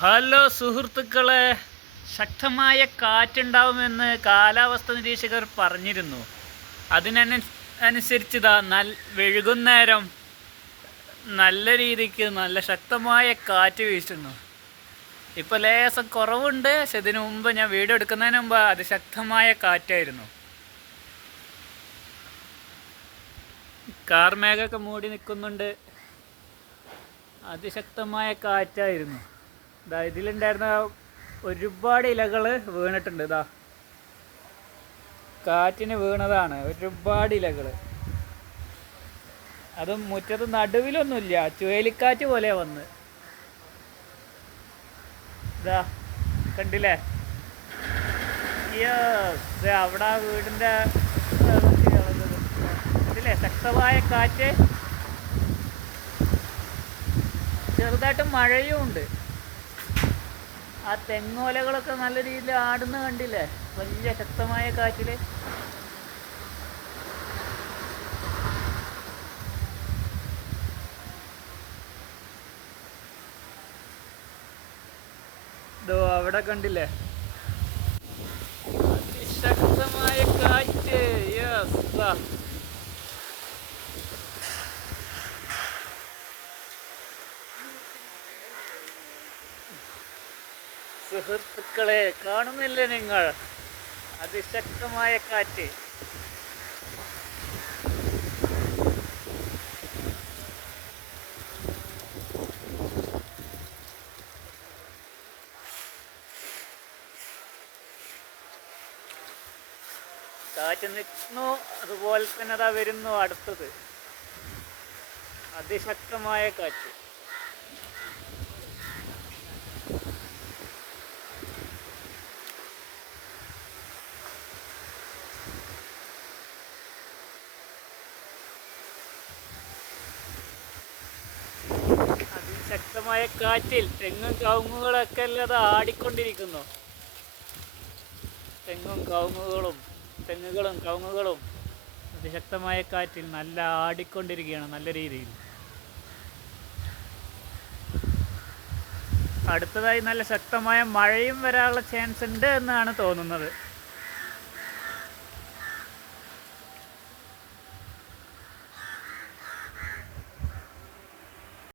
Hello സുഹൃത്തുക്കളെ. ശക്തമായ കാറ്റുണ്ടാവുമെന്ന് കാലാവസ്ഥ നിരീക്ഷകർ പറഞ്ഞിരുന്നു. അതിനനു അനുസരിച്ച് ഇതാ നൽ വൈകുന്നേരം നല്ല രീതിക്ക് നല്ല ശക്തമായ കാറ്റ് വീശുന്നു. ഇപ്പോൾ ലേസം കുറവുണ്ട്. പക്ഷെ ഇതിനു മുമ്പ് ഞാൻ വീഡിയോ എടുക്കുന്നതിന് മുമ്പ് അതിശക്തമായ കാറ്റായിരുന്നു. കാർമേഘമൊക്കെ മൂടി നിൽക്കുന്നുണ്ട്. അതിശക്തമായ കാറ്റായിരുന്നു. ഇതാ ഇതിലുണ്ടായിരുന്ന ഒരുപാട് ഇലകൾ വീണിട്ടുണ്ട് ഇതാ കാറ്റിന് വീണതാണ് ഒരുപാട് ഇലകൾ. അതും മുറ്റത്ത് നടുവിലൊന്നുമില്ല ചുഴലിക്കാറ്റ് പോലെ വന്ന്. ഇതാ കണ്ടില്ലേ? ദേ അവിടെ ആ ഇളകുന്നത്. കണ്ടില്ലേ? ശക്തമായ കാറ്റ്. ചെറുതായിട്ട് മഴയും ഉണ്ട്. ആ തെങ്ങോലകളൊക്കെ നല്ല രീതിയിൽ ആടുന്ന കണ്ടില്ലേ? വലിയ ശക്തമായ കാറ്റിൽ. ഇതോ അവിടെ കണ്ടില്ലേ? അതിശക്തമായ കാറ്റ്. യെസ് സുഹൃത്തുക്കളെ കാണുന്നില്ലേ നിങ്ങൾ? അതിശക്തമായ കാറ്റ്. കാറ്റ് നിൽക്കുന്നു അതുപോലെ തന്നെ അതാ വരുന്നു അടുത്തത്. അതിശക്തമായ കാറ്റ്. അതിശക്തമായ കാറ്റിൽ തെങ്ങും കവുങ്ങുകളൊക്കെ അല്ലാതെ ആടിക്കൊണ്ടിരിക്കുന്നു. തെങ്ങും കവുങ്ങുകളും തെങ്ങുകളും കവുങ്ങുകളും അതിശക്തമായ കാറ്റിൽ നല്ല ആടിക്കൊണ്ടിരിക്കുകയാണ് നല്ല രീതിയിൽ. അടുത്തതായി നല്ല ശക്തമായ മഴയും വരാനുള്ള ചാൻസ് ഉണ്ട് എന്നാണ് തോന്നുന്നത്.